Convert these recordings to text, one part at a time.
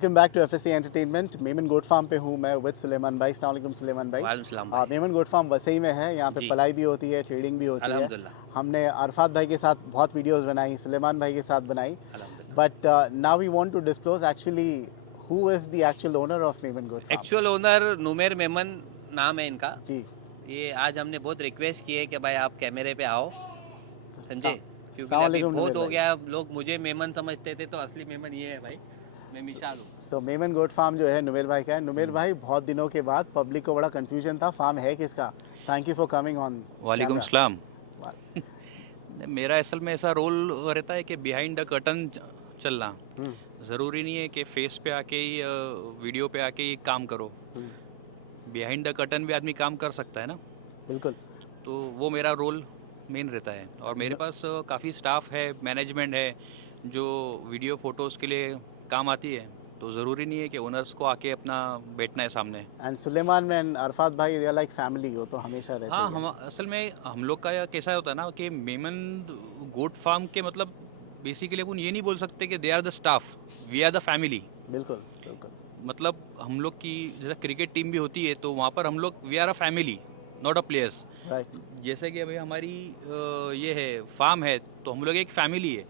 Welcome back to FSC entertainment. Memon goat farm पे हूँ मैं विद सुलेमान भाई। अस्सलाम वालेकुम सुलेमान भाई। वालेकुम सलाम भाई। मेमन गोट फार्म वसई में है। यहाँ पे जी। पलाई भी होती है, ट्रेडिंग भी होती है। अल्हम्दुलिल्लाह। हमने अरफात भाई के साथ बहुत वीडियोस बनाई, सुलेमान भाई के साथ बनाई। अल्हम्दुलिल्लाह। But now we want to disclose actually who is the actual owner of Memon goat farm. Actual owner Numair Memon नाम है इनका। जी। ये आज हमने बहुत रिक्वेस्ट की है कि भाई आप कैमरे पे आओ, समझे, क्योंकि अस्सलाम अभी वालेकुम बहुत नुमेर हो भाई। गया, लोग मुझे मेमन समझते थे, तो असली मेमन ये है भाई, मैं मिशाल हूँ। सो मेमन गोट फार्म जो है नुमेर भाई का है। नुमेर भाई, बहुत दिनों के बाद पब्लिक को बड़ा कंफ्यूजन था, फार्म है किसका। Thank you for coming on वालेकुम कैमरा। सलाम। मेरा असल में ऐसा रोल रहता है कि बिहाइंड द कर्टन चलना। ज़रूरी नहीं है कि फेस पे आके ही वीडियो पे आके ही काम करो। बिहाइंड द कर्टन भी आदमी काम कर सकता है ना। बिल्कुल। तो वो मेरा रोल मेन रहता है। और मेरे पास काफ़ी स्टाफ है, मैनेजमेंट है जो वीडियो फ़ोटोज़ के लिए काम आती है। तो ज़रूरी नहीं है कि ओनर्स को आके अपना बैठना है सामने। एंड सुलेमान एंड अरफात भाई, दे आर लाइक फैमिली, हो तो हमेशा रहते हाँ, ही हम हैं। असल में हम लोग का कैसा होता है ना कि मेमन गोट फार्म के मतलब बेसिकली अपन ये नहीं बोल सकते कि they are the staff, we are the family. बिल्कुल बिल्कुल। मतलब हम लोग की जैसे क्रिकेट टीम भी होती है तो वहाँ पर हम लोग we are a family, not a players. Right. जैसे कि अभी हमारी ये है फार्म है तो हम लोग एक फैमिली है।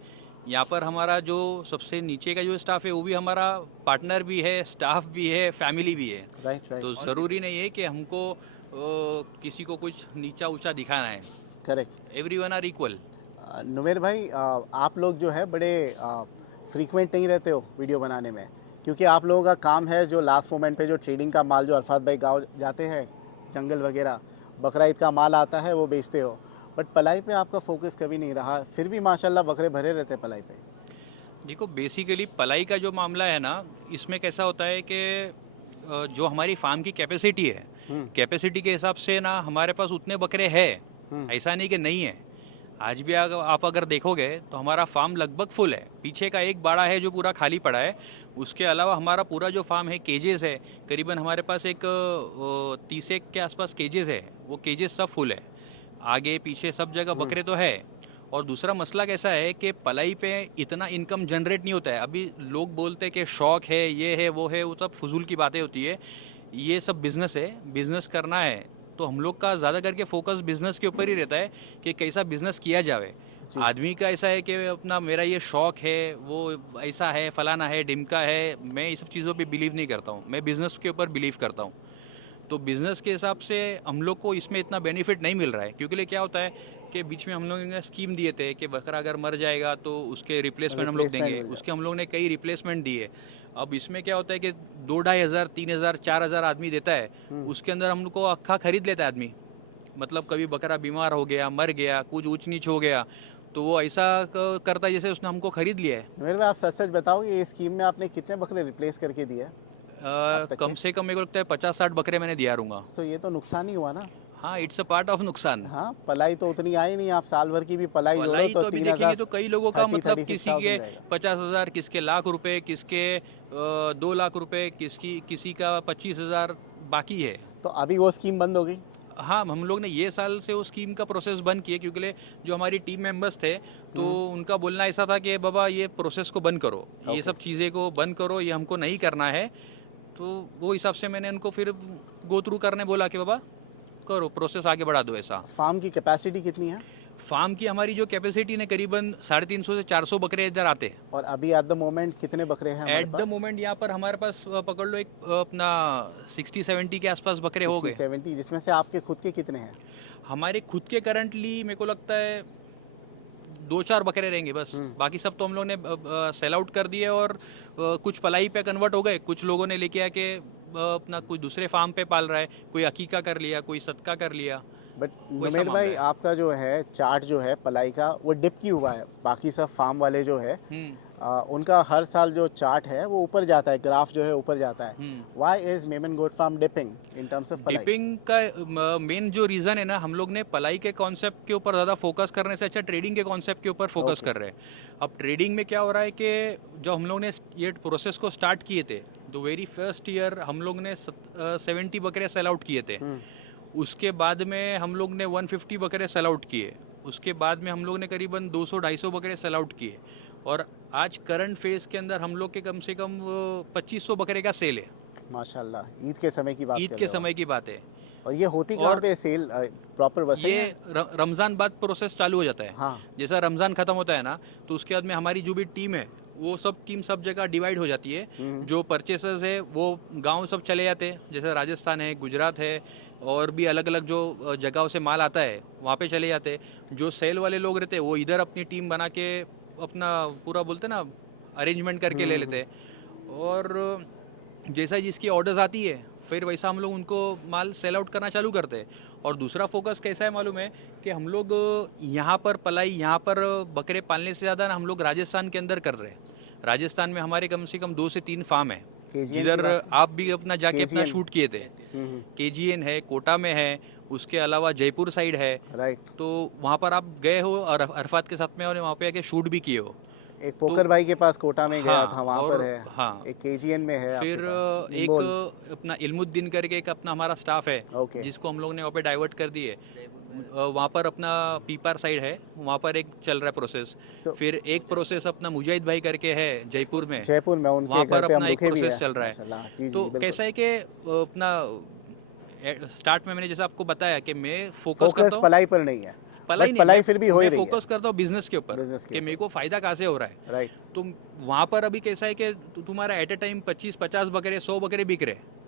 यहाँ पर हमारा जो सबसे नीचे का जो स्टाफ है वो भी हमारा पार्टनर भी है, स्टाफ भी है, फैमिली भी है। Right right. तो ज़रूरी नहीं है कि हमको किसी को कुछ नीचा ऊंचा दिखाना है। Correct. Everyone are equal. Numair भाई, आप लोग जो है बड़े फ्रीक्वेंट नहीं रहते हो वीडियो बनाने में, क्योंकि आप लोगों का काम है जो लास्ट मोमेंट पे जो ट्रेडिंग का माल, जो अरफात भाई गाँव जाते हैं, जंगल वगैरह, बकरा ईद का माल आता है वो बेचते हो। बट पलाई पे आपका फोकस कभी नहीं रहा, फिर भी माशाल्लाह बकरे भरे रहते हैं पलाई पे। देखो बेसिकली पलाई का जो मामला है ना, इसमें कैसा होता है कि जो हमारी फार्म की कैपेसिटी है, कैपेसिटी के हिसाब से ना हमारे पास उतने बकरे हैं। ऐसा नहीं कि नहीं है। आज भी आप अगर देखोगे तो हमारा फार्म लगभग फुल है। पीछे का एक बाड़ा है जो पूरा खाली पड़ा है। उसके अलावा हमारा पूरा जो फार्म है केजेस है, करीबन हमारे पास एक 30 के आसपास केजेस है। वो केजेस सब फुल है, आगे पीछे सब जगह बकरे तो है। और दूसरा मसला कैसा है कि पलाई पे इतना इनकम जनरेट नहीं होता है। अभी लोग बोलते हैं कि शौक है, ये है, वो है, वो सब फजूल की बातें होती है। ये सब बिजनेस है, बिजनेस करना है तो हम लोग का ज़्यादा करके फोकस बिजनेस के ऊपर ही रहता है कि कैसा बिजनेस किया जाए। आदमी का ऐसा है कि अपना मेरा ये शौक है, वो ऐसा है, फलाना है, डिमका है, मैं ये सब चीज़ों पे बिलीव नहीं करता हूँ। मैं बिज़नेस के ऊपर बिलीव करता हूँ। तो बिज़नेस के हिसाब से हम लोग को इसमें इतना बेनिफिट नहीं मिल रहा है, क्योंकि क्या होता है कि बीच में हम लोगों ने स्कीम दिए थे कि बकरा अगर मर जाएगा तो उसके रिप्लेसमेंट हम लोग Replacement देंगे। मिल उसके हम लोग ने कई रिप्लेसमेंट दिए। अब इसमें क्या होता है कि 2-2,500, 3,000, 4,000 आदमी देता है, उसके अंदर हम लोग को अक्खा खरीद लेता है आदमी। मतलब कभी बकरा बीमार हो गया, मर गया, कुछ ऊंच नीच हो गया, तो वो ऐसा करता है जैसे उसने हमको खरीद लिया है। नुमेर भाई, आप सच सच बताओगे, ये स्कीम में आपने कितने बकरे रिप्लेस करके दिए अब तक कम से कम मेरे को लगता है 50-60 बकरे मैंने दिया रहूँगा। तो ये तो नुकसान ही हुआ ना। हाँ, इट्स अ पार्ट ऑफ नुकसान। हाँ, पलाई तो उतनी आई नहीं। आप साल भर की भी पलाई जोड़ो पलाई तो तो अभी 3,000, देखेंगे तो कई लोगों का मतलब 36,000 किसी के रहेगा। 50,000, किसके लाख रुपए, किसके 2 लाख रुपए, किसी का 25,000 बाकी है। तो अभी वो स्कीम बंद हो गई। हाँ, हम लोग ने ये साल से वो स्कीम का प्रोसेस बंद किया, क्योंकि जो हमारी टीम मेंबर्स थे तो उनका बोलना ऐसा था कि बाबा ये प्रोसेस को बंद करो, ये सब चीज़ें को बंद करो, ये हमको नहीं करना है। तो वो हिसाब से मैंने उनको फिर गो थ्रू करने बोला कि बाबा करो, प्रोसेस आगे बढ़ा दो। ऐसा फार्म की कैपेसिटी कितनी है? फार्म की हमारी जो कैपेसिटी ने करीबन 350 से 400 बकरे इधर आते हैं। और अभी एट द मोमेंट कितने बकरे हैं हमारे एट द मोमेंट यहाँ पर हमारे पास पकड़ लो एक अपना 60-70 के आसपास बकरे हो गए। 70, जिसमें से आपके खुद के कितने हैं? हमारे खुद के करंटली मेरे को लगता है 2-4 बकरे रहेंगे बस। बाकी सब तो हम लोग ने सेल आउट कर दिए। और कुछ पलाई पे कन्वर्ट हो गए, कुछ लोगों ने लेके आके अपना कोई दूसरे फार्म पे पाल रहा है, कोई अकीका कर लिया, कोई सदका कर लिया। बट वैसा नुमेर मामला भाई, है। आपका जो है चार्ट जो है पलाई का, वो डिप की हुआ है। बाकी सब फार्म वाले जो है उनका हर साल जो चार्ट है वो ऊपर जाता है, ग्राफ जो है ऊपर जाता है। Why is Memon goat farm dipping in terms of पलाई? डिपिंग का मेन जो रीज़न है ना, हम लोग ने पलाई के कॉन्सेप्ट के ऊपर ज़्यादा फोकस करने से अच्छा ट्रेडिंग के कॉन्सेप्ट के ऊपर फोकस कर रहे हैं। अब ट्रेडिंग में क्या हो रहा है कि जब हम लोग ने ये प्रोसेस को स्टार्ट किए थे तो वेरी फर्स्ट ईयर हम लोग ने 70 बकरे सेल आउट किए थे। उसके बाद में हम लोग ने 150 बकरे सेल आउट किए। उसके बाद में हम लोग ने करीबन 200-250 बकरे सेल आउट किए। और आज करंट फेज के अंदर हम लोग के कम से कम 2500 बकरे का सेल है। माशाल्लाह, ईद के समय की बात ईद कर के रहे हो। समय की बात है। और ये होती कहाँ और पे सेल प्रॉपर वैसे ये रमज़ान बाद प्रोसेस चालू हो जाता है। हाँ। जैसा रमज़ान ख़त्म होता है ना, तो उसके बाद में हमारी जो भी टीम है वो सब टीम सब जगह डिवाइड हो जाती है। जो परचेसर्स है वो गांव सब चले जाते हैं, जैसे राजस्थान है, गुजरात है, और भी अलग अलग जो जगहों से माल आता है वहाँ पे चले जाते हैं। जो सेल वाले लोग रहते हैं वो इधर अपनी टीम बना के अपना पूरा बोलते हैं ना अरेंजमेंट करके ले लेते हैं। और जैसा जिसकी ऑर्डर्स आती है फिर वैसा हम लोग उनको माल सेल आउट करना चालू करते हैं। और दूसरा फोकस कैसा है मालूम है कि हम लोग यहाँ पर पलाई, यहाँ पर बकरे पालने से ज़्यादा ना हम लोग राजस्थान के अंदर कर रहे हैं। राजस्थान में हमारे कम से कम 2 से 3 फार्म है KGN जिधर की बात आप भी अपना जाके अपना KGN शूट किए थे। KGN है, कोटा में है, उसके अलावा जयपुर साइड है। राइट। तो वहाँ पर आप गए हो और अरफात के साथ में, और वहाँ पे आके शूट भी किए हो। एक पोकर भाई के पास कोटा में गया हाँ, था, वहाँ और पर है। हाँ, एक KGN में है फिर आपके पास, एक निम्बोल। अपना इल्मुद्दीन करके एक अपना हमारा स्टाफ है ओके। जिसको हम लोग ने वहाँ पे डाइवर्ट कर दिए। वहाँ पर अपना पीपार साइड है, वहाँ पर एक चल रहा है प्रोसेस। So- फिर एक प्रोसेस अपना मुजाहिद भाई करके है जयपुर में, जयपुर में उनके वहाँ घर पर पे हम अपना एक रुके भी प्रोसेस हैं। चल रहा माशाल्लाह, जी, है। जी, तो बिल्कुल। कैसा है कि अपना स्टार्ट में मैंने जैसा आपको बताया कि मैं फोकस करता फोकस हूँ पलाई पर नहीं है, पलाई बट नहीं, पलाई मैं- फिर भी हो ही मैं रही है। फोकस करता हूँ बिजनेस के ऊपर Business के कि मेरे को फायदा कहाँ से हो रहा है। राइट। तो वहाँ पर अभी कैसा है कि तुम्हारा एट ए टाइम 25-50 बकरे 100 बकरे बिक रहे हैं।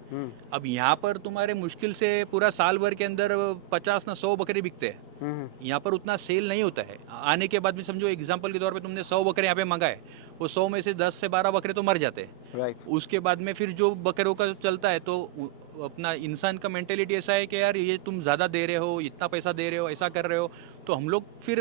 अब यहाँ पर तुम्हारे मुश्किल से पूरा साल भर के अंदर 50 ना 100 बकरे बिकते हैं। यहाँ पर उतना सेल नहीं होता है। आने के बाद में समझो एग्जांपल के तौर पे तुमने 100 बकरे यहाँ पे मंगाए, वो 100 में से 10 से 12 बकरे तो मर जाते हैं। राइट। उसके बाद में फिर जो बकरों का चलता है तो अपना इंसान का मेंटेलिटी ऐसा है कि यार ये तुम ज़्यादा दे रहे हो, इतना पैसा दे रहे हो, ऐसा कर रहे हो। तो हम लोग फिर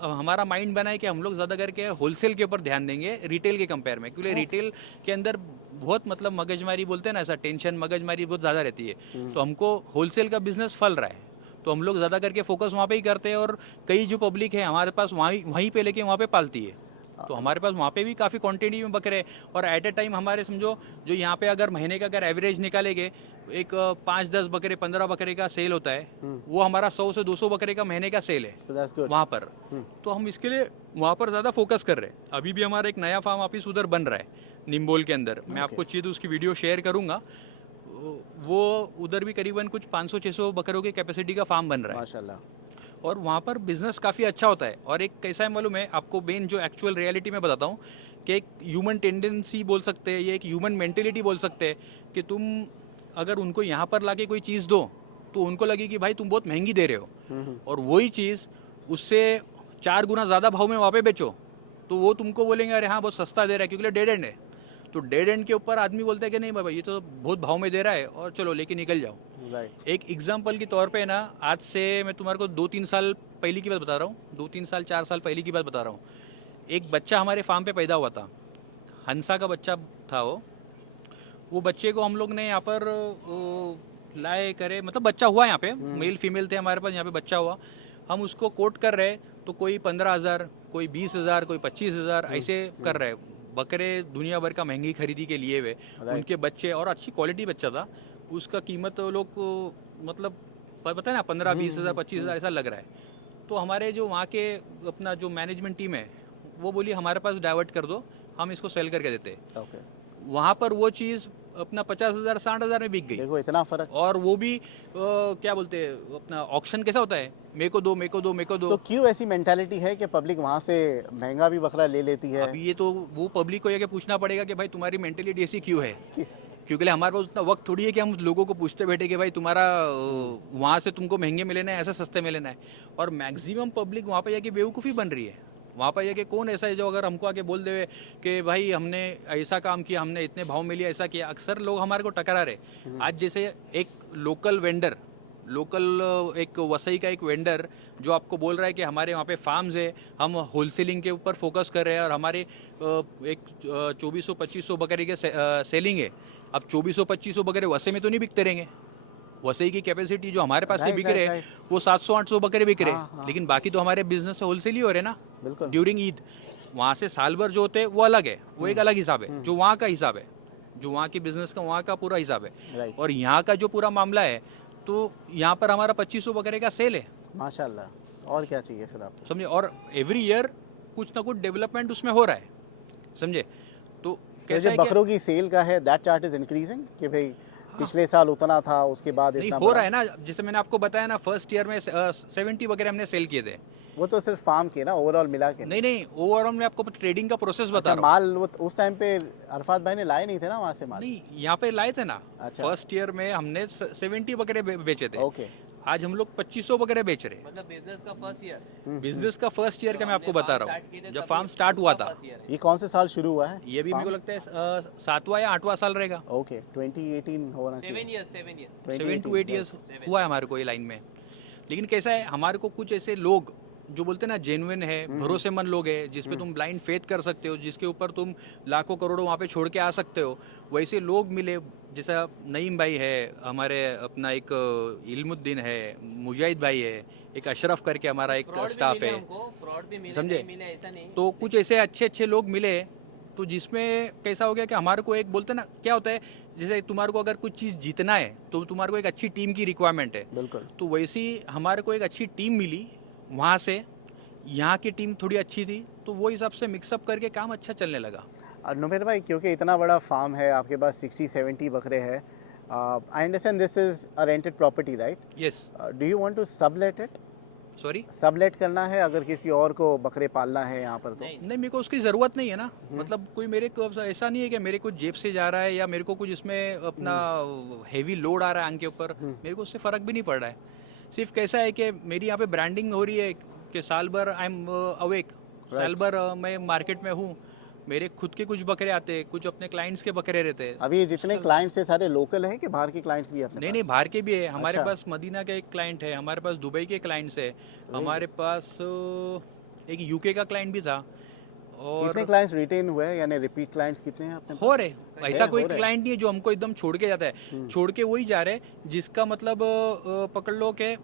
हमारा माइंड बना है कि हम लोग ज़्यादा करके होलसेल के ऊपर ध्यान देंगे रिटेल के कंपेयर में, क्योंकि रिटेल के अंदर बहुत मतलब मगजमारी बोलते हैं ना, ऐसा टेंशन मगजमारी बहुत ज़्यादा रहती है। तो हमको होलसेल का बिजनेस फल रहा है तो हम लोग ज़्यादा करके फोकस वहाँ पे ही करते हैं। और कई जो पब्लिक है हमारे पास वहीं पे लेके वहाँ पे पालती है, तो हमारे पास वहाँ पे भी काफ़ी क्वांटिटी में बकरे। और एट ए टाइम हमारे समझो जो यहाँ पे अगर महीने का अगर एवरेज निकालेंगे, एक 5-10 बकरे 15 बकरे का सेल होता है, वो हमारा 100 से 200 बकरे का महीने का सेल है So that's good. वहाँ पर। तो हम इसके लिए वहाँ पर ज़्यादा फोकस कर रहे हैं। अभी भी हमारा एक नया फार्म ऑफिस उधर बन रहा है निम्बोल के अंदर, मैं आपको चाहिए तो उसकी वीडियो शेयर करूँगा। वो उधर भी करीबन कुछ 500-600 बकरों की कैपेसिटी का फार्म बन रहा है, माशाल्लाह। और वहाँ पर बिजनेस काफ़ी अच्छा होता है। और एक कैसा है मालूम है आपको, मेन जो एक्चुअल रियलिटी में बताता हूँ कि एक ह्यूमन टेंडेंसी बोल सकते हैं, ये एक ह्यूमन मेंटेलिटी बोल सकते हैं कि तुम अगर उनको यहाँ पर लाके कोई चीज़ दो तो उनको लगे कि भाई तुम बहुत महंगी दे रहे हो, और वही चीज़ उससे 4 गुना ज़्यादा भाव में वहाँ पे बेचो तो वो तुमको बोलेंगे अरे हाँ बहुत सस्ता दे रहा है, क्योंकि डेड एंड है। तो डेड एंड के ऊपर आदमी बोलता है कि नहीं बाबा ये तो बहुत भाव में दे रहा है और चलो लेके निकल जाओ। राइट। एक एग्जाम्पल के तौर पे ना, आज से मैं तुम्हारे को 2-3 साल पहले की बात बता रहा हूँ, 2-3 साल 4 साल पहले की बात बता रहा हूँ। एक बच्चा हमारे फार्म पे पैदा हुआ था, हंसा का बच्चा था वो बच्चे को हम लोग ने यहाँ पर लाए करे, मतलब बच्चा हुआ यहाँ पे, मेल फीमेल थे हमारे पास, यहाँ पे बच्चा हुआ। हम उसको कोट कर रहे तो कोई 15,000, कोई 20,000, कोई 25,000 ऐसे कर रहे। बकरे दुनिया भर का महंगी खरीदी के लिए हुए, उनके बच्चे, और अच्छी क्वालिटी बच्चा था, उसका कीमत लोग को मतलब पता है ना 15-20,000 25,000 ऐसा लग रहा है। तो हमारे जो वहाँ के अपना जो मैनेजमेंट टीम है वो बोली हमारे पास डाइवर्ट कर दो, हम इसको सेल करके देते। ओके। वहाँ पर वो चीज़ अपना 50,000 60,000 में बिक गई। देखो इतना फर्क। और वो भी क्या बोलते हैं अपना ऑक्शन कैसा होता है, मेरे को दो मेरे को दो मेरे को दो। तो क्यों ऐसी मेंटालिटी है कि पब्लिक वहाँ से महंगा भी बकरा ले लेती है? अभी ये तो वो पब्लिक को ये पूछना पड़ेगा कि भाई तुम्हारी मेंटेलिटी ऐसी क्यों है, क्योंकि हमारे पास उतना वक्त थोड़ी है कि हम लोगों को पूछते बैठे कि भाई तुम्हारा वहाँ से तुमको महंगे में लेना है, ऐसा सस्ते में लेना है। और मैक्सिमम पब्लिक वहाँ पर जाके बेवकूफ़ी बन रही है। वहाँ पर जाके कौन ऐसा है जो अगर हमको आके बोल दे कि भाई हमने ऐसा काम किया, हमने इतने भाव में लिया, ऐसा किया, अक्सर लोग हमारे को टकरा रहे। आज जैसे एक लोकल वेंडर, लोकल एक वसई का एक वेंडर जो आपको बोल रहा है कि हमारे वहाँ पे फार्म्स है, हम होलसेलिंग के ऊपर फोकस कर रहे हैं और हमारे एक 2400-2500 बकरे के सेलिंग है। अब 2400-2500 बकरे वसई में तो नहीं बिकते रहेंगे, वसई की कैपेसिटी जो हमारे पास से बिक रहे हैं वो 700-800 बकरे बिक रहे हैं, लेकिन बाकी तो हमारे बिजनेस से होलसेल ही हो रहे ना। बिल्कुल। ड्यूरिंग ईद वहाँ से साल भर जो होते हैं वो अलग है, वो एक अलग हिसाब है, जो वहाँ का हिसाब है, जो वहाँ की बिजनेस का वहाँ का पूरा हिसाब है। राइट। और यहाँ का जो पूरा मामला है तो यहाँ पर हमारा 2500 बकरे का सेल है, माशाल्लाह। और क्या चाहिए फिर आपको? समझे। और एवरी ईयर कुछ ना कुछ डेवलपमेंट उसमें हो रहा है। समझे। तो तो कैसा जो है कि बकरों की सेल का है दैट चार्ट इज इंक्रीजिंग कि भाई पिछले साल उतना था उसके बाद नहीं इतना हो बढ़ा? रहा है ना, जैसे मैंने आपको बताया ना, फर्स्ट ईयर में 70 वगैरह हमने सेल किए थे। वो तो सिर्फ फार्म के ना ओवरऑल मिला के नहीं नहीं, ओवरऑल मैं आपको ट्रेडिंग का प्रोसेस बता अच्छा रहा हूँ। माल वो उस टाइम पे अरफात भाई ने लाए नहीं थे ना वहाँ से माल? नहीं, यहाँ पे लाए थे ना। अच्छा। फर्स्ट ईयर में हमने 70 वगैरह बेचे थे। ओके। आज हम लोग 2500 वगैरह बेच रहे हैं। मतलब बिजनेस का फर्स्ट ईयर, बिजनेस का फर्स्ट ईयर का मैं आपको बता रहा हूँ, जब फार्म स्टार्ट हुआ था। ये कौन से साल शुरू हुआ है? ये भी मेरे को लगता है 7वां या 8वां साल रहेगा। ओके 2018 होना चाहिए। 7 इयर्स 7 इयर्स 7 to 8 ईयर्स हुआ है हमारे को ये लाइन में। लेकिन कैसा है, हमारे को कुछ ऐसे लोग जो बोलते हैं ना जेन्युइन है, भरोसेमंद लोग है, जिस पे तुम ब्लाइंड फेथ कर सकते हो, जिसके ऊपर तुम लाखों करोड़ों वहाँ पे छोड़ के आ सकते हो, वैसे लोग मिले। जैसा नईम भाई है हमारे, अपना एक इल्मुद्दीन है, मुजाहिद भाई है, एक अशरफ करके हमारा एक स्टाफ है, फ्रॉड भी मिले, समझे। नहीं मिले ऐसा नहीं। तो कुछ ऐसे अच्छे अच्छे लोग मिले, तो जिसमें कैसा हो गया कि हमारे को एक बोलते ना क्या होता है, जैसे तुम्हारे को अगर कुछ चीज़ जीतना है तो तुम्हारे को एक अच्छी टीम की रिक्वायरमेंट है। बिल्कुल। तो वैसी हमारे को एक अच्छी टीम मिली वहाँ से। यहाँ की टीम थोड़ी अच्छी थी, तो वो हिसाब से मिक्सअप करके काम अच्छा चलने लगा। और नुमेर भाई क्योंकि इतना बड़ा फार्म है आपके पास 60-70 बकरे हैं, I understand this is a rented property right? Yes. Do you want to sublet it? Sorry. Sublet करना है अगर किसी और को बकरे पालना है यहाँ पर तो? नहीं, मेरे को उसकी ज़रूरत नहीं है ना। मतलब कोई मेरे को ऐसा नहीं है कि मेरे को जेब से जा रहा है या मेरे को कुछ इसमें अपना हैवी लोड आ रहा है आंख के ऊपर, मेरे को उससे फ़र्क भी नहीं पड़ रहा है। सिर्फ कैसा है कि मेरी यहाँ पे ब्रांडिंग हो रही है कि साल भर आई एम अवेक, साल भर मैं मार्केट में हूँ, मेरे खुद के कुछ बकरे आते हैं, कुछ अपने क्लाइंट्स के बकरे रहते हैं। अभी जितने क्लाइंट्स है सारे लोकल हैं कि बाहर के क्लाइंट्स भी अपने नहीं पास? नहीं, बाहर के भी है हमारे अच्छा। पास। मदीना का एक क्लाइंट है हमारे पास, दुबई के क्लाइंट्स है हमारे पास, एक यूके का क्लाइंट भी था। और कितने क्लाइंट्स रिटेन हुए हैं यानी रिपीट क्लाइंट्स कितने हैं अपने हो रहे, ऐसा कोई हो रहे। क्लाइंट नहीं है जो हमको एकदम छोड़ के जाता है। छोड़ के वही जा रहे जिसका मतलब पकड़ लो कि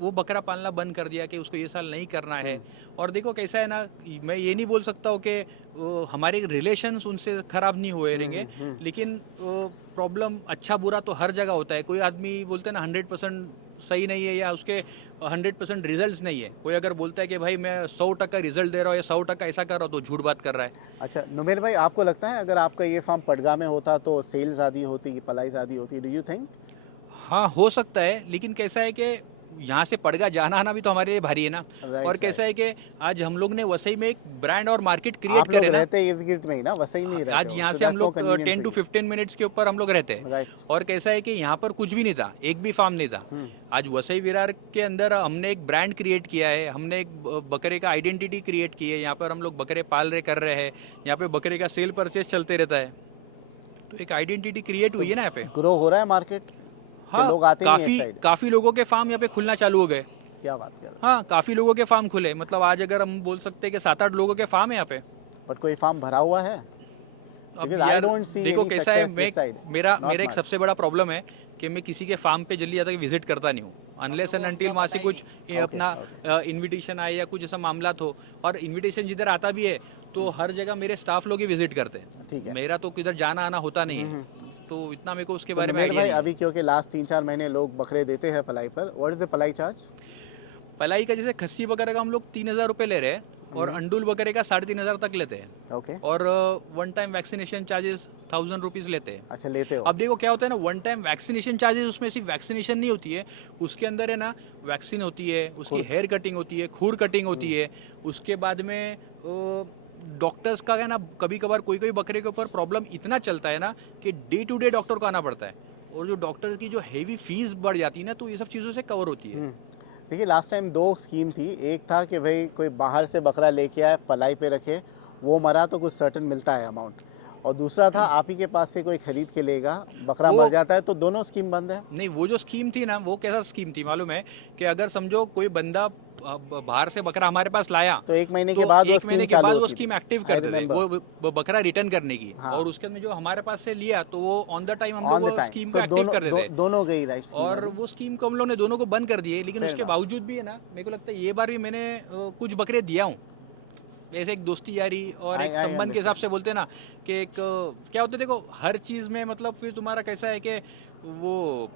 वो बकरा पालना बंद कर दिया कि उसको ये साल नहीं करना है। और देखो कैसा है ना, मैं ये नहीं बोल सकता हूँ कि हमारे रिलेशंस उनसे खराब नहीं हुए रहेंगे, लेकिन प्रॉब्लम अच्छा बुरा तो हर जगह होता है। कोई आदमी बोलते हैं ना 100% सही नहीं है या उसके 100% रिजल्ट्स नहीं है। कोई अगर बोलता है कि भाई मैं 100% रिजल्ट दे रहा हूँ या 100% ऐसा कर रहा हूँ, तो झूठ बात कर रहा है। अच्छा नुमेर भाई आपको लगता है अगर आपका ये फार्म पड़गा में होता तो सेल ज़्यादा होती, पलाई ज़्यादा होती? Do you think? हाँ हो सकता है, लेकिन कैसा है कि यहाँ से पड़गा जाना आना भी तो हमारे लिए भारी है ना। Right, और कैसा है कि आज हम लोग ने वसई में एक ब्रांड और मार्केट क्रिएट आप लोग करे ना। रहते इर्द गिर्द में ही ना, वसई में ही रहते आज हो, यहाँ so से हम that's लोग more convenient 10 to for you. 15 minutes के ऊपर हम लोग रहते हैं। Right. और कैसा है कि यहाँ पर कुछ भी नहीं था, एक भी फार्म नहीं था। आज वसई विरार के अंदर हमने एक ब्रांड क्रिएट किया है, हमने एक बकरे का आइडेंटिटी क्रिएट की है। यहाँ पर हम लोग बकरे पाल रहे कर रहे हैं, यहाँ पे बकरे का सेल परचेज चलते रहता है, तो एक आइडेंटिटी क्रिएट हुई है ना यहाँ पे। ग्रो हो रहा है मार्केट? हाँ, लोग आते नहीं हैं इस साइड? काफी लोगों के फार्म यहाँ पे खुलना चालू हो गए। क्या बात कर रहे हाँ, काफी लोगों के फार्म खुले, मतलब आज अगर हम बोल सकते हैं कि 7-8 लोगों के फार्म है यहाँ पे। हो? बट कोई फार्म भरा हुआ है? अब Because I यार don't see देखो any कैसा है, success this side. मेरा Not एक much. सबसे बड़ा प्रॉब्लम है कि मैं किसी के फार्म पे जल्दी ज़्यादा विजिट करता नहीं हूँ, अनलेस एंड अनटिल वहाँ से कुछ अपना इनविटेशन आए या कुछ ऐसा मामला हो। और इनविटेशन जिधर आता भी है तो हर जगह मेरे स्टाफ लोग ही विजिट करते ठीक हैं, है। मेरा तो किधर जाना आना होता नहीं है। तो इतना मेरे को उसके बारे में नुमेर आइडिया भाई नहीं है। अभी क्योंकि लास्ट 3-4 महीने लोग बकरे देते हैं पलाई पर, व्हाट इज द पलाई चार्ज? पलाई का जैसे खस्सी वगैरह का हम लोग 3,000 रुपये ले रहे हैं, और अंडुल वगैरह का 3,500 तक लेते हैं। ओके। और one time vaccination charges 1,000 rupees लेते हैं। अच्छा लेते हो? अब देखो क्या होता है ना, वन टाइम वैक्सीनेशन चार्जेस, उसमें सिर्फ वैक्सीनेशन नहीं होती है, उसके अंदर है ना वैक्सीन होती है, उसकी हेयर कटिंग होती है, खूर कटिंग होती है, उसके बाद में डॉक्टर्स का है ना, कभी कभार कोई कोई बकरे के ऊपर प्रॉब्लम इतना चलता है ना कि डे टू डे डॉक्टर को आना पड़ता है, और जो डॉक्टर की जो हेवी फीस बढ़ जाती है ना, तो ये सब चीज़ों से कवर होती है। देखिए लास्ट टाइम 2 स्कीम थी, एक था कि भाई कोई बाहर से बकरा लेके आए पलाई पे रखे, वो मरा तो कुछ सर्टन मिलता है अमाउंट, और दूसरा था आप ही के पास से कोई खरीद के लेगा, बकरा मर जाता है तो दोनों स्कीम बंद है। नहीं, वो जो स्कीम थी ना, वो कैसा स्कीम थी मालूम है कि अगर समझो कोई बंदा बाहर से बकरा हमारे पास लाया तो 1 महीने तो के बाद एक महीने के बाद वो स्कीम एक्टिव कर देते, remember. वो बकरा रिटर्न करने की। हाँ। और उसके अंदर जो हमारे पास से लिया तो वो ऑन द टाइम हम लोग स्कीम को एक्टिव कर देते। दोनों गई राइट। और वो स्कीम को हम लोग ने दोनों को बंद कर दिए, लेकिन उसके बावजूद भी है ना, मेरे को लगता है ये बार भी मैंने कुछ बकरे दिया हूँ, ऐसे एक दोस्ती यारी और एक संबंध के हिसाब से बोलते हैं ना कि एक क्या होता है, देखो हर चीज़ में मतलब फिर तुम्हारा कैसा है कि वो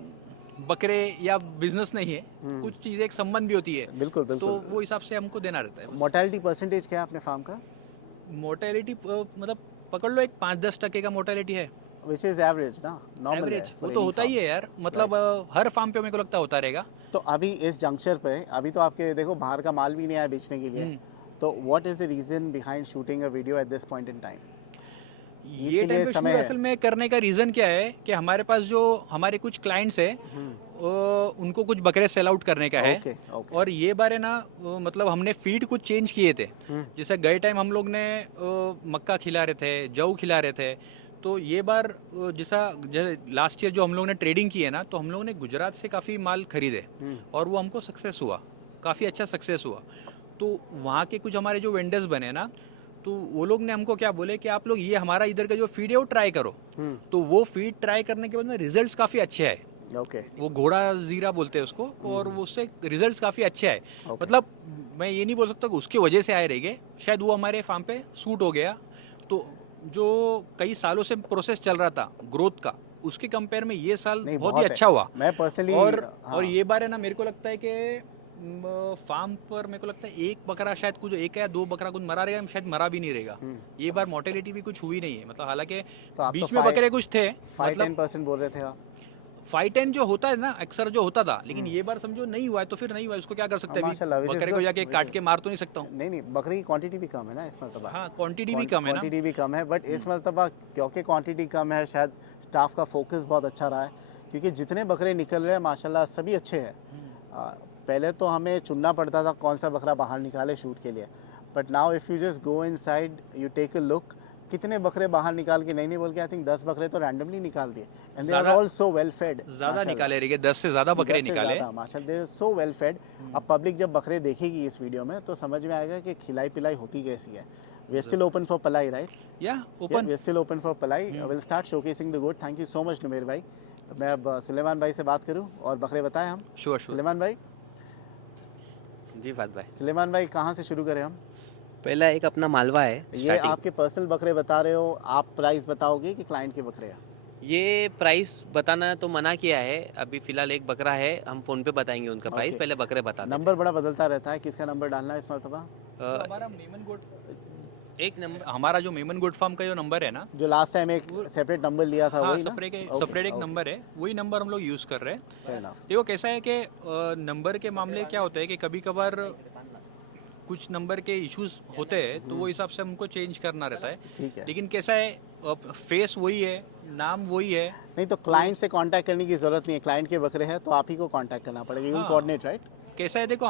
बकरे या बिजनेस नहीं है, कुछ चीज़ें एक संबंध भी होती है। बिल्कुल तो वो हिसाब से हमको देना रहता है। मोर्टेलिटी परसेंटेज क्या है अपने फार्म का? मोर्टेलिटी मतलब पकड़ लो एक 5-10% का मोर्टेलिटी है, विच इज एवरेज ना, नॉर्मल एवरेज। वो तो होता ही है यार, मतलब हर फार्म पे मेरे को लगता है होता रहेगा। तो अभी इस जंक्चर पे अभी तो आपके देखो बाहर का माल भी नहीं आया बेचने के लिए, तो what is the reason behind shooting a video at this point in time? ये टाइम पे शूट असल में करने का रीज़न क्या है कि हमारे पास जो हमारे कुछ क्लाइंट्स है उनको कुछ बकरे सेल आउट करने का है। Okay okay. और ये बार है ना मतलब हमने फीड कुछ चेंज किए थे। जैसे गए टाइम हम लोग ने मक्का खिला रहे थे, जौ खिला रहे थे, तो ये बार जैसा लास्ट ईयर जो हम लोग ने ट्रेडिंग की है ना, तो हम लोग ने गुजरात से काफ़ी माल खरीदे और वो हमको सक्सेस हुआ, काफ़ी अच्छा सक्सेस हुआ। तो वहाँ के कुछ हमारे जो वेंडर्स बने ना, तो वो लोग ने हमको क्या बोले कि आप लोग ये हमारा इधर का जो फीड है वो ट्राई करो। तो वो फीड ट्राई करने के बाद में रिजल्ट्स काफ़ी अच्छे आए। ओके। वो घोड़ा जीरा बोलते हैं उसको, और वो उससे रिजल्ट्स काफ़ी अच्छे आए। मतलब मैं ये नहीं बोल सकता कि उसकी वजह से आए रहेंगे, शायद वो हमारे फार्म पे सूट हो गया। तो जो कई सालों से प्रोसेस चल रहा था ग्रोथ का, उसके कंपेयर में ये साल बहुत ही अच्छा हुआ। मैं पर्सनली और ये बार है ना, मेरे को लगता है कि फार्म पर मेरे को लगता है एक बकरा शायद कुछ, एक या दो बकरा कुछ मरा रहेगा, शायद मरा भी नहीं रहेगा। ये बार मोर्टेलिटी भी कुछ हुई नहीं है, मतलब हालांकि बीच में बकरे कुछ थे, मतलब 5-10% बोल रहे थे आप। 5-10 जो होता है ना अक्सर जो होता था, लेकिन ये बार समझो नहीं हुआ है तो फिर नहीं हुआ, इसको क्या कर सकते हैं? माशाल्लाह, बकरे को जाके काट के मार तो नहीं सकता हूँ। नहीं नहीं, बकरी की क्वांटिटी भी कम है ना इस मरतबा। हाँ, क्वांटिटी भी कम है ना। क्वांटिटी भी कम है, बट इस मरतबा क्योंकि क्वांटिटी कम है, शायद स्टाफ का फोकस बहुत अच्छा रहा है, क्योंकि जितने बकरे निकल रहे हैं माशाल्लाह सभी अच्छे हैं। पहले तो हमें चुनना पड़ता था कौन सा बकरा बाहर निकाले शूट के लिए, but now if you just go inside, you take a look, कितने बकरे बाहर निकाल के नहीं बोल के, आई थिंक 10 बकरे तो रैंडमली निकाल दिए, and they are all so well fed. ज़्यादा निकाले रहिए, 10 से ज़्यादा बकरे निकाले माशाल्लाह, they are so well fed. अब पब्लिक जब बकरे देखेगी इस वीडियो में तो समझ में आएगा कि खिलाई पिलाई होती कैसी है। We are still open for पलाई, राइट? या open, we are still open for पलाई। Will start showcasing the good. Thank you so much Numair भाई। मैं अब सुलेमान भाई से बात करूं और बकरे बताएं हम। श्योर। सुलेमान भाई, जी फात भाई, सुलेमान भाई कहाँ से शुरू करें हम? पहला एक अपना मालवा है ये starting। आपके पर्सनल बकरे बता रहे हो, आप प्राइस बताओगे कि क्लाइंट के बकरे हैं? ये प्राइस बताना तो मना किया है, अभी फिलहाल एक बकरा है, हम फोन पे बताएंगे उनका प्राइस, Okay. पहले बकरे बता देते नंबर बड़ा बदलता रहता है, किसका नंबर डालना है इस मरतबा? हैं। हमारा मेमन गोट, एक नंबर हमारा जो मेमन गोट फार्म का जो नंबर है ना, जो लास्ट टाइम एक सेपरेट नंबर लिया था हाँ वही ना? सेपरेट एक नंबर है, वही नंबर हम लोग यूज़ कर रहे हैं। Fair enough. देखो कैसा है कि नंबर के मामले क्या होता है कि कभी कभार कुछ नंबर के इश्यूज होते हैं, तो वो हिसाब से हमको चेंज करना रहता है। ठीक है। लेकिन कैसा है, फेस वही है, नाम वही है। नहीं तो क्लाइंट से कांटेक्ट करने की जरूरत नहीं है, क्लाइंट के बकरे हैं तो आप ही को कांटेक्ट करना पड़ेगा, यू विल कोऑर्डिनेट, राइट? कैसा है देखो,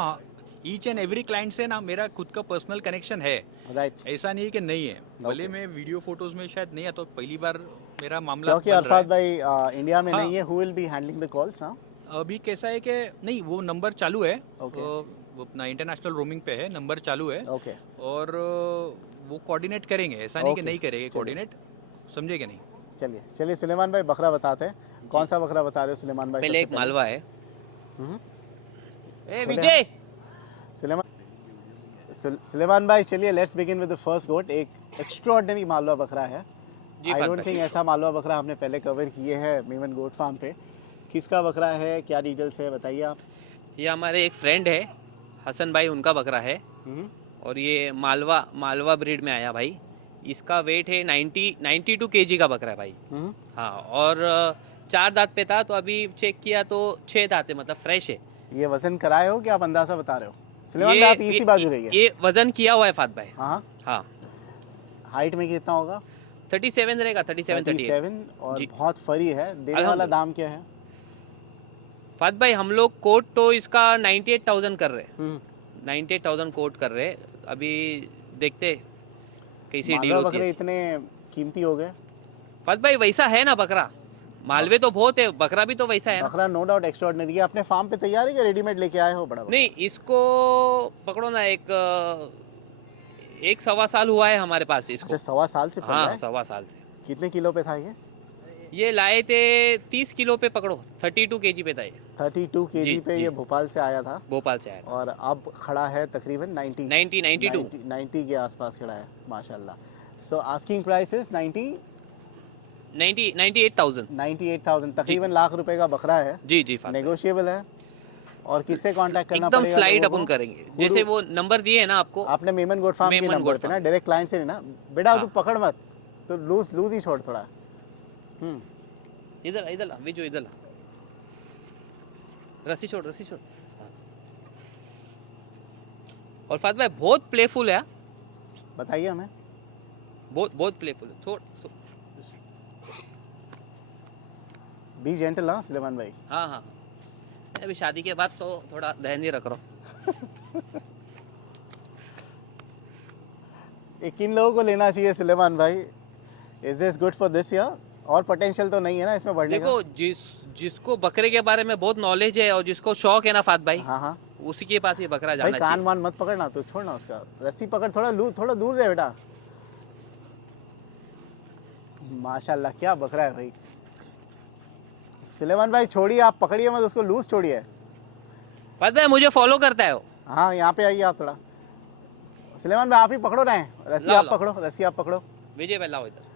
ईच एंड एवरी क्लाइंट से ना मेरा खुद का पर्सनल कनेक्शन है, राइट। ऐसा नहीं है कि नहीं है। भले मैं वीडियो फोटोज में शायद नहीं आता, पहली बार मेरा मामला क्योंकि बन रहा अरफात है। भाई इंडिया में हाँ। नहीं है, who will be handling the calls? हाँ, अभी कैसा है कि नहीं, वो नंबर चालू है, Okay. वो अपना इंटरनेशनल रोमिंग पे है, नंबर चालू है, ओके। और वो कोऑर्डिनेट करेंगे, ऐसा नहीं कि Okay. नहीं करेंगे चलिए। कोऑर्डिनेट, समझे कि नहीं। चलिए चलिए, सुलेमान भाई बकरा बताते हैं, कौन सा बकरा बता रहे हो सुलेमान भाई? पहले सबसे एक मालवा है। हम्म। ए विजय, सुलेमान भाई चलिए, let's begin with the first goat. एक एक्स्ट्राऑर्डिनरी मालवा बकरा है। जी आई फात डोंट भाई। थिंक ऐसा मालवा बकरा हमने पहले कवर किए हैं मेमन गोट फार्म पे। किसका बकरा है, क्या डिटेल्स है, बताइए आप। ये हमारे एक फ्रेंड है हसन भाई, उनका बकरा है, और ये मालवा ब्रीड में आया भाई। इसका वेट है 92 kg का बकरा है भाई। हाँ, और 4 दांत पे था, तो अभी चेक किया तो 6 दांत है, मतलब फ्रेश है। ये वजन कराए हो कि आप अंदाजा बता रहे हो? सुलेमान भाई आप इसी बाजू रहिए। ये वजन किया हुआ है फात भाई। हाँ, हाँ, हाइट में कितना होगा? 37 रहेगा, 37 38। 37, और जी। बहुत फरी है। देने वाला अल्हम्दुलिल्लाह। दाम क्या है? फात भाई हम लोग कोट तो इसका 98,000 कर रहे, 98,000 कोट कर रहे। अभी देखते कैसी डील मालवा होती बकरे है। इतने कीमती हो गए? फात भाई वैसा है ना बकरा, मालवे तो बहुत है, बकरा भी तो वैसा है ना। बकरा नो डाउट एक्स्ट्राऑर्डिनरी है। अपने फार्म पे तैयार है कि रेडीमेड लेके आए हो बड़ा बकरा? नहीं, इसको पकड़ो ना, एक सवा साल हुआ है हमारे पास इसको। अच्छा, 1.25 साल से पल रहा हाँ, है? 1.25 साल से। कितने किलो पे था ये लाए थे 30 किलो पे, पकड़ो 32 kg पे था ये। 32 केजी जी, पे जी। ये भोपाल से आया था, भोपाल से आया। और अब खड़ा है तकरीबन 92 90 के आसपास खड़ा है माशाल्लाह। सो आस्किंग प्राइस इज 98,000। 98,000, तकरीबन लाख रुपए का बकरा है। जी जी फात भाई। नेगोशिएबल है। और किससे कांटेक्ट करना एकदम पड़ेगा? स्लाइड लोगों अपन को? करेंगे, जैसे वो नंबर दिए है ना आपको। आपने मेमन गोट फार्म के मेमन नंबर गोट पे ना, फार्म। डायरेक्ट क्लाइंट से नहीं ना बेटा, हाँ। तू पकड़ मत, तो लूज ही छोड़ थोड़ा। इधर इधर ला विजू, इधर ला, रस्सी छोड़, रस्सी छोड़। और फात भाई बहुत प्लेफुल है, बताइए हमें। बहुत बहुत प्लेफुल है। बी जेंटल हाँ सुलेमान भाई। हाँ हाँ, मैं अभी शादी के बाद तो थोड़ा ध्यान ही रख रहा हूँ। ये किन लोगों को लेना चाहिए सुलेमान भाई? Is this good for this year? और पोटेंशियल तो नहीं है ना इसमें बढ़ने का? देखो जिसको बकरे के बारे में बहुत नॉलेज है और जिसको शौक है ना फात भाई, हाँ हाँ उसी के पास ये बकरा भाई, जाना कान चाहिए। वान मत पकड़ना, तो छोड़ना उसका, रस्सी पकड़, थोड़ा दूर रहे बेटा। माशाल्लाह क्या बकरा है भाई। सुलेमान भाई छोड़िए, आप पकड़िए मत उसको, लूज छोड़िए। फात भाई मुझे फॉलो करता है वो। हाँ यहाँ पे आइए आप थोड़ा। सुलेमान भाई आप ही पकड़ो रहे हैं, रस्सी लाओ, आप लाओ। पकड़ो, रस्सी आप पकड़ो। विजय भाई लाओ इधर।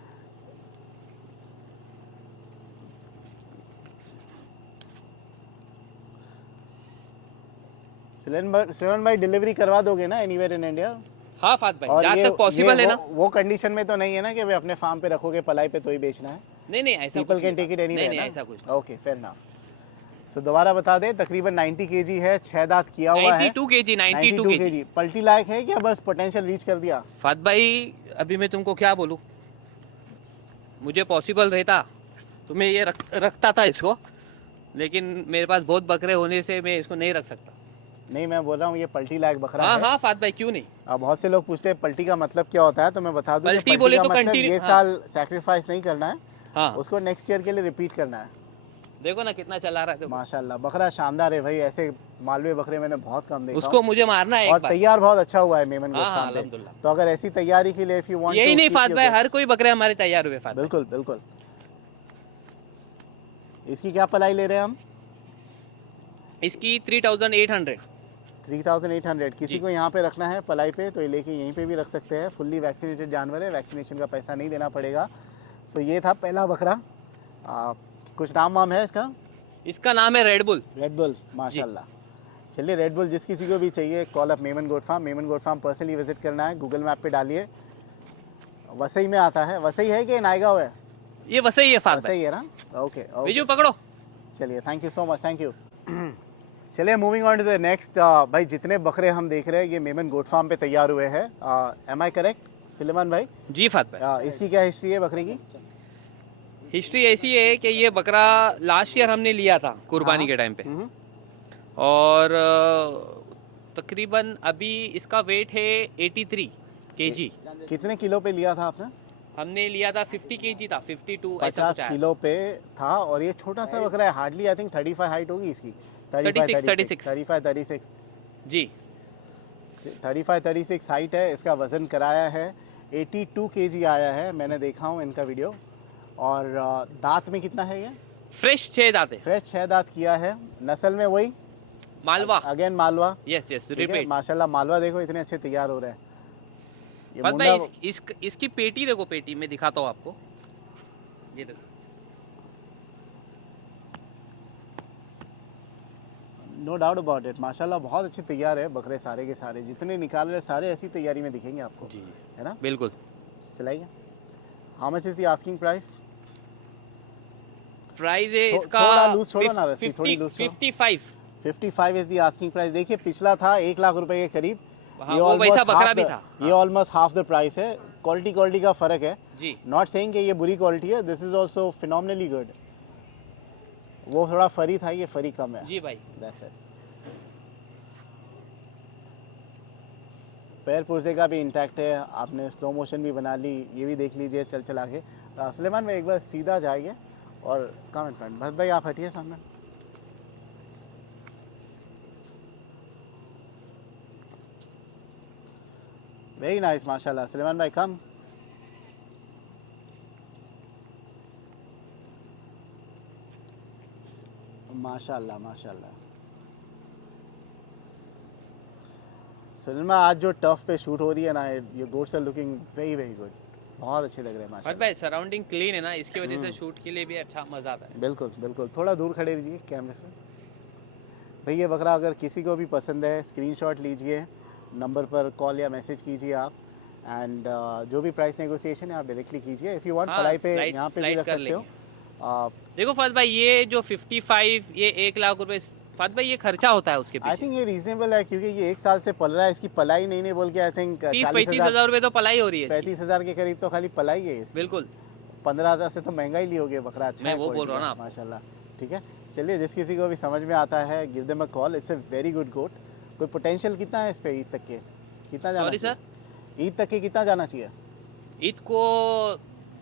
सुलेमान भाई डिलीवरी करवा दोगे ना एनीवेयर इन इंडिया? हाँ फात भाई, और जहाँ ये तक पॉसिबल है ना। वो कंडीशन में तो नहीं है ना कि वे अपने फार्म पे रखोगे, पलाई पे तो ही बेचना है? नहीं नहीं ऐसा पीपल कुछ कैन नहीं टेक इट था। एनीवेयर नहीं ना? ऐसा कुछ ओके फेयर ना। तो दोबारा बता दे, तकरीबन 90 केजी है, 6 दांत किया हुआ है। 92 केजी, 92 केजी। पलटी लायक है क्या? बस पोटेंशियल रीच कर दिया? फात भाई अभी मैं तुमको क्या बोलूँ, मुझे पॉसिबल रहता तो मैं ये रखता था इसको, लेकिन मेरे पास बहुत बकरे होने से मैं इसको नहीं रख सकता। नहीं मैं बोल रहा हूँ ये पलटी लायक बकरा हाँ है। हाँ फात भाई क्यों नहीं। अब बहुत से लोग पूछते हैं पलटी का मतलब क्या होता है, तो मैं बता दूं कि पलटी बोले का तो मतलब continue- ये हाँ। साल सैक्रिफाइस नहीं करना है, हाँ उसको नेक्स्ट ईयर के लिए रिपीट करना है। देखो ना कितना चला रहा है, देखो। माशाल्लाह बकरा शानदार है भाई, ऐसे मालवे बकरे मैंने बहुत कम देखा उसको मुझे मारना है और एक बार। तैयार बहुत अच्छा हुआ है मेमन गोट हाँ, फार्म पे। अल्हम्दुलिल्लाह। तो अगर ऐसी तैयारी के लिए इफ यू वांट यही नहीं फात भाई, हर कोई बकरे हमारे तैयार हुए फात भाई। बिल्कुल बिल्कुल। इसकी क्या पलाई ले रहे हैं हम? इसकी 3800। 3800। किसी जी। को यहाँ पे रखना है पलाई पे तो ये लेके यहीं पे भी रख सकते हैं। फुल्ली वैक्सीनेटेड जानवर है, वैक्सीनेशन का पैसा नहीं देना पड़ेगा। सो ये था पहला बकरा। कुछ नाम वाम है इसका? इसका नाम है रेडबुल। रेड बुल, माशाल्लाह। चलिए रेड बुल जिस किसी को भी चाहिए, call up Memon goat farm. Memon goat farm personally visit करना है, गूगल मैप पे डालिए, वसई में आता है। वसई है कि नायगांव है? ये वैसे ही है फात वसई भाई। है ना? ओके ओके विजू पकड़ो। चलिए thank you so much, thank you. चलिए moving on to the next. भाई जितने बकरे हम देख रहे हैं ये मेमन गोट फार्म पे तैयार हुए हैं। एम आई करेक्ट सुलेमान भाई? जी फात भाई, इसकी क्या हिस्ट्री है बकरे की? हिस्ट्री ऐसी है कि ये बकरा लास्ट ईयर हमने लिया था कुर्बानी के टाइम पे, हम्म, और तकरीबन अभी इसका वेट है 83 केजी। कितने किलो पे लिया था आपने? हमने लिया था 50 केजी था, 52 ऐसा 50 कुछ आया। किलो पे था। और ये छोटा सा बकरा है, हार्डली आई थिंक 35 हाइट होगी इसकी। 36 जी। 35-36 हाइट है। इसका वजन कराया है 82 केजी आया है, मैंने देखा हूँ इनका वीडियो। और दांत में कितना है ये? फ्रेश 6 दांत है। फ्रेश 6 दांत किया है। नस्ल में वही Malwa. Again Malwa. Yes yes ठीक है, रिपीट। माशाल्लाह मालवा देखो इतने अच्छे तैयार हो रहे हैं। ये बस मुंडा भाई इसकी पेटी देखो, पेटी में दिखाता हूँ आपको, ये देखो। नो डाउट अबाउट इट, माशाल्लाह बहुत अच्छे तैयार है बकरे सारे के सारे। जितने निकाल रहे सारे ऐसी तैयारी में दिखेंगे आपको, जी है ना? बिल्कुल। चलाइए। How much is the asking price? Price है थो- इसका थोड़ा लूज छोड़ो ना रस्सी, थोड़ी लूज छोड़ो। 55। 55 इज द आस्किंग प्राइस। देखिए पिछला था 1 लाख रुपए के करीब। हाँ, वो वैसा बकरा भी था। ये ऑलमोस्ट हाफ द प्राइस है। क्वालिटी का फर्क है। जी नॉट सेइंग कि ये बुरी क्वालिटी है, this is also phenomenally good. वो थोड़ा फरी था, ये फरी कम है। जी भाई। That's it. पैर पुर्जे का भी इंटैक्ट है। आपने स्लो मोशन भी बना ली, ये भी देख लीजिए चल चला के। सुलेमान में एक बार सीधा जाएंगे और कमेंट फ्रेंड भरत भाई आप हटिए सामने। वेरी नाइस माशाल्लाह। सुलेमान भाई कम। माशाल्लाह माशाल्लाह। सुलेमान आज जो टफ पे शूट हो रही है ना, ये goats are looking very very good. बहुत अच्छे लग रहे हैं और माशाल्लाह। भाई सराउंडिंग क्लीन है ना, इसकी वजह से शूट के लिए भी अच्छा मजा आता है। बिल्कुल बिल्कुल। थोड़ा दूर खड़े रहिए कैमरे से। भाई ये बकरा अगर किसी को भी पसंद है स्क्रीनशॉट लीजिए, नंबर पर कॉल या मैसेज कीजिए आप। एंड जो भी प्राइस नेगोशिएशन है आप डायरेक्टली कीजिए। इफ़ यू वांट हाँ, पलाई पे slide- यहाँ पे भी slide रख कर सकते हो। देखो फहद भाई, ये जो 55 ये 1 लाख रुपए, फहद भाई ये खर्चा होता है उसके आई पीछे। थिंक ये रीजनेबल है क्योंकि ये 1 साल से पल रहा है, इसकी पलाई नहीं बोल के आई थिंक 30-35 40,000 हजार रुपए तो पलाई हो रही है इसकी। 35,000 के करीब तो खाली पलाई है इसकी। बिल्कुल। 15,000 से तो महंगा ही लियोगे बकरा। अच्छा मैं है, वो बोल quality रहा हूँ ना है, आपको। माशाल्लाह। ठीक है, चलिए जिस किसी को भी समझ में आता है give them a call, it's a very good goat. कोई पोटेंशियल कितना है इस पे ईद तक के, कितना जाना सॉरी चाहिए? सर, ईद तक के कितना जाना चाहिए? ईद को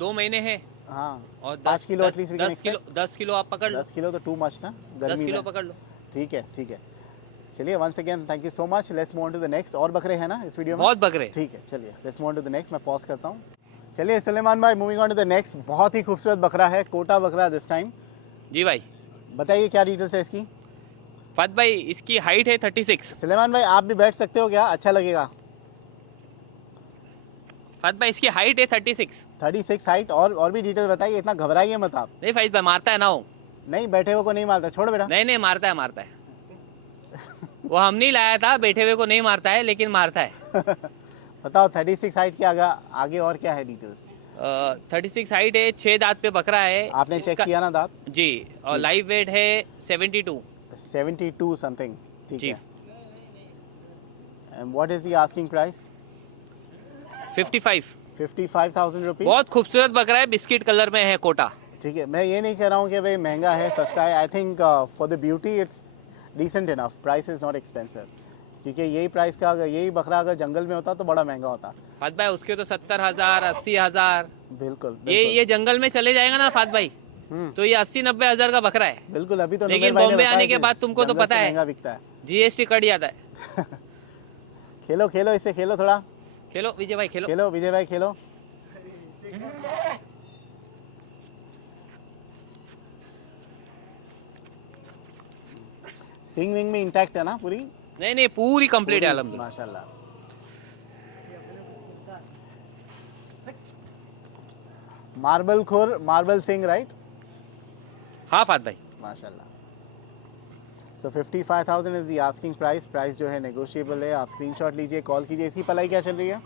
2 महीने हैं हाँ, और 5 kilo at least we can 10 kilo आप पकड़ लो, 10 किलो तो टू मच ना 10 गर्मी किलो में। पकड़ लो। ठीक है, ठीक है। चलिए once again thank you so much. Let's move on to the next. और बकरे हैं ना इस वीडियो में? बहुत बकरे। ठीक है, चलिए let's move on to the next. मैं पॉज करता हूँ। चलिए सुलेमान भाई, moving on to the next. बहुत ही खूबसूरत बकरा है, कोटा बकरा दिस टाइम। जी भाई। बताइए क्या डिटेल्स है इसकी? फहद भाई इसकी हाइट है 36। सुलेमान भाई आप भी बैठ सकते हो क्या, अच्छा लगेगा। फहद भाई इसकी हाइट है 36। 36 हाइट। और भी डिटेल बताइए, इतना घबराइए मत आप। नहीं फहद भाई, मारता है ना वो। नहीं, बैठे हुए को नहीं मारता, छोड़ बेटा। नहीं मारता है वो हम नहीं लाया था, बैठे हुए को नहीं मारता है लेकिन मारता है। बताओ 36 हाइट के आगे और क्या है डिटेल्स? 36 हाइट है, 6 दांत पे बकरा है। आपने चेक इसका- किया ना दांत? जी, और लाइव वेट है 72। 72 समथिंग। ठीक जी। है। And what is the asking price? 55। 55,000 rupees. बहुत खूबसूरत बकरा है, बिस्किट कलर में है कोटा। ठीक है, मैं ये नहीं कह रहा हूँ कि भाई महंगा है सस्ता है। I think for the beauty it's decent enough, price is not expensive. क्योंकि यही प्राइस का अगर यही बकरा अगर जंगल में होता तो बड़ा महंगा होता। फहद भाई उसके तो 70,000 80,000। बिल्कुल ये जंगल में चले जाएगा ना फहद भाई, हम्म, तो ये 80-90 हजार का बकरा है। बिल्कुल। अभी तो लेकिन नुमेर भाई ने बॉम्बे बताया आने के कि बाद तुमको तो जंगल पता से है। महंगा बिकता है। जीएसटी कट जाता है। खेलो खेलो, इससे खेलो थोड़ा। खेलो विजय भाई, खेलो। खेलो विजय भाई, खेलो। सिंग विंग में इंटैक्ट है ना पूरी? नहीं पूरी कंप्लीट है पूरी, अलहमदुलिल्लाह। माशाल्लाह। मार्बल खुर, मार्बल सिंग, राइट? हाँ फहद भाई। माशाल्लाह। सो 55,000 is the asking price. Price जो है नेगोशिएबल है। आप स्क्रीनशॉट लीजिए, कॉल कीजिए। इसकी पलाई क्या चल रही है?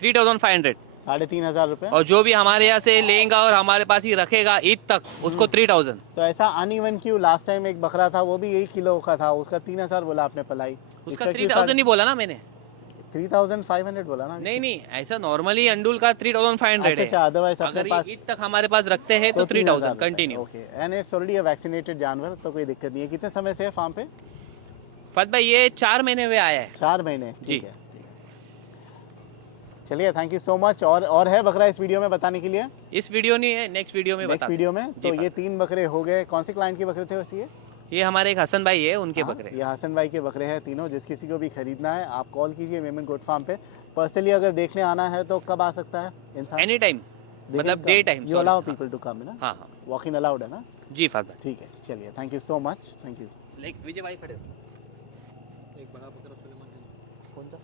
3,500। 3,500 रुपये। और जो भी हमारे यहाँ से लेगा और हमारे पास ही रखेगा ईद तक, उसको 3,000। तो ऐसा अनइवन क्यों? लास्ट टाइम एक बकरा था वो भी 1 किलो का था, उसका 3,000 बोला आपने पलाई। उसका 3,000 नहीं बोला ना मैंने। 3,500 बोला ना? नहीं ऐसा नॉर्मली अंडुल का 3,500 है। अच्छा, अदरवाइज अपने अगर पास ईद तक हमारे पास रखते हैं तो 3,000 continue. Okay. And it's already a vaccinated जानवर, तो कोई दिक्कत नहीं है। कितने समय से है फार्म पे? फहद भाई ये 4 महीने में आया है। 4 महीने। जी। ठीक है। चलिए थैंक यू सो मच। और है बकरा इस वीडियो में बताने के लिए? इस वीडियो नहीं है, नेक्स्ट वीडियो में नेक्स्ट बता। वीडियो में। तो जी, ये 3 बकरे हो गए। कौन से क्लाइंट के बकरे थे वैसे ये हमारे एक हसन भाई है, उनके हाँ, बकरे। ये हसन भाई के बकरे हैं तीनों। जिस किसी को भी खरीदना है आप कॉल कीजिए मेमन गोट फार्म पे। पर्सनली अगर देखने आना है तो कब आ सकता है इंसान? एनी टाइम, मतलब day time. You allow people to come ना? हाँ वॉक इन अलाउड है ना? जी फहद भाई। ठीक है, चलिए thank you so much. Thank you. Like Vijay भाई खड़े हो। एक बड़ा बकरा सुलेमान कौन सा?